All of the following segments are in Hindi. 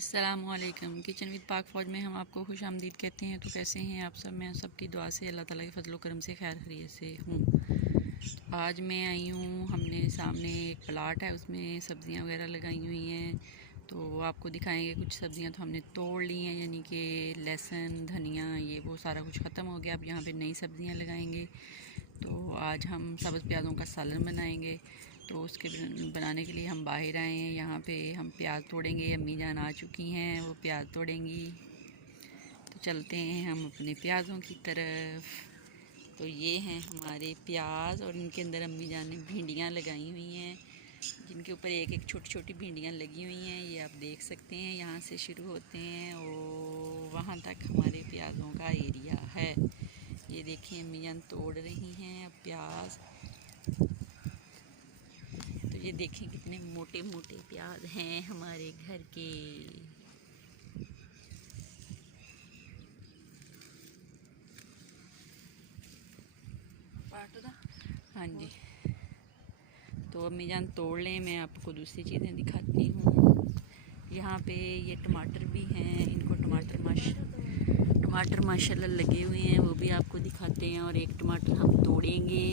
अस्सलामुअलैकुम। किचन विद पाक फ़ौज में हम आपको खुश आमदीद कहते हैं। तो कैसे हैं आप सब? मैं सबकी दुआ से अल्लाह ताला के फजल करम से खैर खैरियत से हूँ। आज मैं आई हूँ, हमने सामने एक प्लाट है, उसमें सब्ज़ियाँ वगैरह लगाई हुई हैं। तो आपको दिखाएंगे कुछ सब्ज़ियाँ तो हमने तोड़ ली हैं, यानी कि लहसुन, धनिया, ये वो सारा कुछ ख़त्म हो गया। अब यहाँ पे नई सब्ज़ियाँ लगाएंगे। तो आज हम सब्ज़ प्याज़ों का सालन बनाएंगे। तो उसके बनाने के लिए हम बाहर आए हैं। यहाँ पे हम प्याज तोड़ेंगे। अम्मी जान आ चुकी हैं, वो प्याज तोड़ेंगी। तो चलते हैं हम अपने प्याज़ों की तरफ। तो ये हैं हमारे प्याज और इनके अंदर अम्मी जान ने भिंडियाँ लगाई हुई हैं, जिनके ऊपर एक एक छोटी छोटी भिंडियाँ लगी हुई हैं। ये आप देख सकते हैं, यहाँ से शुरू होते हैं और वहाँ तक हमारे प्याज़ों का एरिया है। ये देखिए अम्मी जान तोड़ रही हैं अब प्याज। तो ये देखें कितने मोटे मोटे प्याज हैं हमारे घर के। हाँ जी, तो अम्मी जान तोड़ लें, मैं आपको दूसरी चीज़ें दिखाती हूँ। यहाँ पे ये टमाटर भी हैं, इनको टमाटर माशाल्लाह लगे हुए हैं, वो भी आपको दिखाते हैं। और एक टमाटर हम तोड़ेंगे।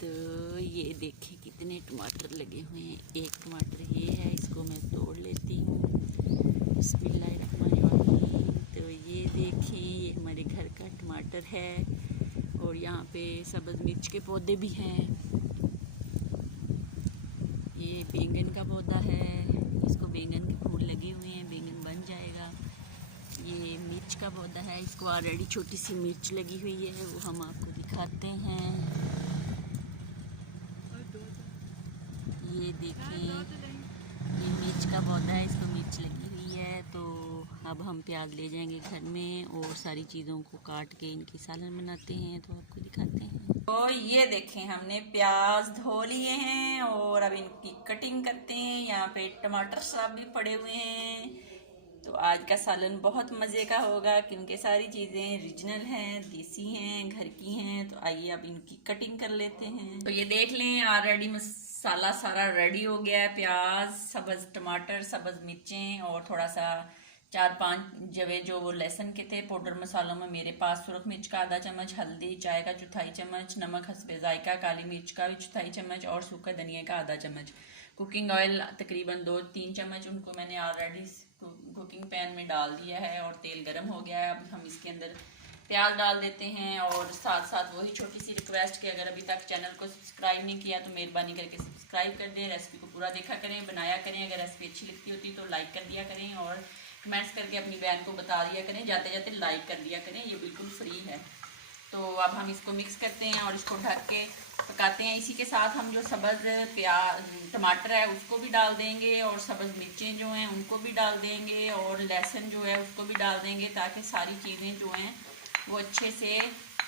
तो ये देखें कितने टमाटर लगे हुए हैं। एक टमाटर ये है, इसको मैं तोड़ लेती हूँ। बिस्मिल्लाहिर्रहमानिर्रहीम। तो ये देखें, ये हमारे घर का टमाटर है। और यहाँ पे सब्ज़ मिर्च के पौधे भी हैं। ये बैंगन का पौधा है, इसको बैंगन के फूल लगे हुए हैं, बैंगन बन जाएगा। ये मिर्च का पौधा है, इसको ऑलरेडी छोटी सी मिर्च लगी हुई है, वो हम आपको दिखाते हैं। ये देखिए, ये मिर्च का पौधा है, इसको मिर्च लगी हुई है। तो अब हम प्याज ले जाएंगे घर में और सारी चीज़ों को काट के इनकी सालन बनाते हैं, तो आपको दिखाते हैं। तो ये देखें, हमने प्याज धो लिए हैं और अब इनकी कटिंग करते हैं। यहाँ पे टमाटर साहब भी पड़े हुए हैं। तो आज का सालन बहुत मज़े का होगा, क्योंकि सारी चीज़ें रीजनल हैं, देसी हैं, घर की हैं। तो आइए अब इनकी कटिंग कर लेते हैं। तो ये देख लें, ऑलरेडी मसाला सारा रेडी हो गया है। प्याज, सब्ज़ टमाटर, सब्ज़ मिर्चें और थोड़ा सा 4-5 जवे जो वो लहसुन के थे। पाउडर मसालों में मेरे पास सुरख मिर्च का आधा चम्मच, हल्दी चाय का चौथाई चम्मच, नमक हस्बे जायका, काली मिर्च का भी चौथाई चम्मच और सूखा धनिया का आधा चम्मच, कुकिंग ऑयल तकरीबन 2-3 चम्मच। उनको मैंने ऑलरेडी कुकिंग पैन में डाल दिया है और तेल गर्म हो गया है। अब हम इसके अंदर प्याज डाल देते हैं। और साथ साथ वही छोटी सी रिक्वेस्ट कि अगर अभी तक चैनल को सब्सक्राइब नहीं किया तो मेहरबानी करके सब्सक्राइब कर दें। रेसिपी को पूरा देखा करें, बनाया करें। अगर रेसिपी अच्छी लगती होती तो लाइक कर दिया करें और कमेंट्स करके अपनी बहन को बता दिया करें। जाते जाते लाइक कर दिया करें, ये बिल्कुल फ्री है। तो अब हम इसको मिक्स करते हैं और इसको ढक के पकाते हैं। इसी के साथ हम जो सब्ज़ प्याज टमाटर है उसको भी डाल देंगे और सब्ज़ मिर्चें जो हैं उनको भी डाल देंगे और लहसुन जो है उसको भी डाल देंगे, ताकि सारी चीज़ें जो हैं वो अच्छे से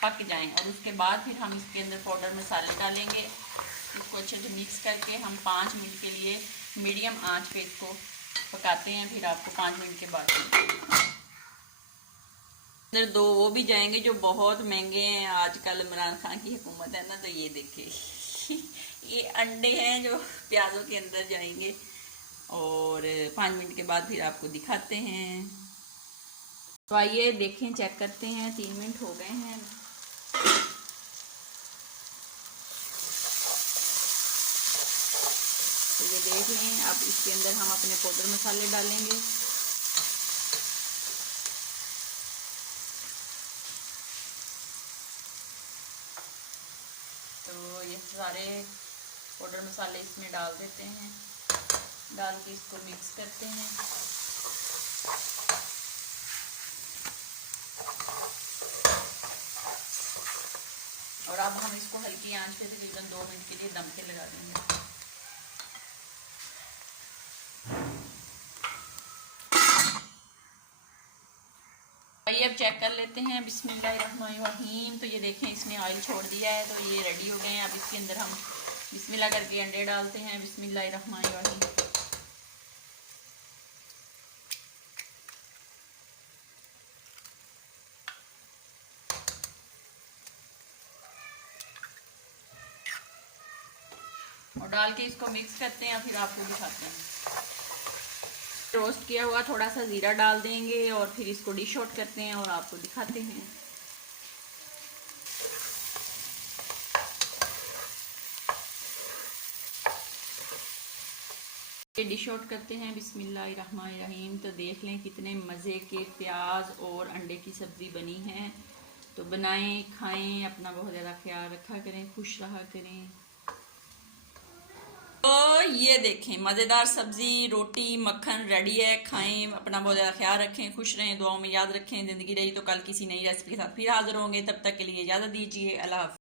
पक जाएं। और उसके बाद फिर हम इसके अंदर पाउडर मसाले डालेंगे। इसको अच्छे से मिक्स करके हम 5 मिनट के लिए मीडियम आंच पे इसको पकाते हैं। फिर आपको 5 मिनट के बाद अंदर 2 वो भी जाएंगे जो बहुत महंगे हैं। आजकल इमरान खान की हुकूमत है ना, तो ये देखिए ये अंडे हैं जो प्याज़ों के अंदर जाएंगे। और 5 मिनट के बाद फिर आपको दिखाते हैं। तो आइए देखें, चेक करते हैं। 3 मिनट हो गए हैं। तो ये देख लें, अब इसके अंदर हम अपने पाउडर मसाले डालेंगे। तो ये सारे पाउडर मसाले इसमें डाल देते हैं। डाल के इसको मिक्स करते हैं। और अब हम इसको हल्की आंच पे तकरीबन 2 मिनट के लिए दम पे लगा देंगे। आइए अब चेक कर लेते हैं। बिस्मिल्लाहिर्रहमानिर्रहीम। तो ये देखें, इसने ऑयल छोड़ दिया है, तो ये रेडी हो गए हैं। अब इसके अंदर हम बिस्मिल्लाह करके अंडे डालते हैं। बिस्मिल्लाहिर्रहमानिर्रहीम। और डाल के इसको मिक्स करते हैं, फिर आपको दिखाते हैं। रोस्ट किया हुआ थोड़ा सा ज़ीरा डाल देंगे और फिर इसको डिश आउट करते हैं और आपको दिखाते हैं। ये डिश आउट करते हैं बिस्मिल्लाहिर्रहमानिर्रहीम। तो देख लें कितने मज़े के प्याज और अंडे की सब्ज़ी बनी है। तो बनाएं, खाएं, अपना बहुत ज़्यादा ख्याल रखा करें, खुश रहा करें। तो ये देखें मज़ेदार सब्ज़ी, रोटी, मक्खन रेडी है। खाएं, अपना बहुत ज़्यादा ख्याल रखें, खुश रहें, दुआओं में याद रखें। ज़िंदगी रही तो कल किसी नई रेसिपी के साथ फिर हाजिर होंगे। तब तक के लिए इजाज़त दीजिए। अल्लाह हाफ़िज़।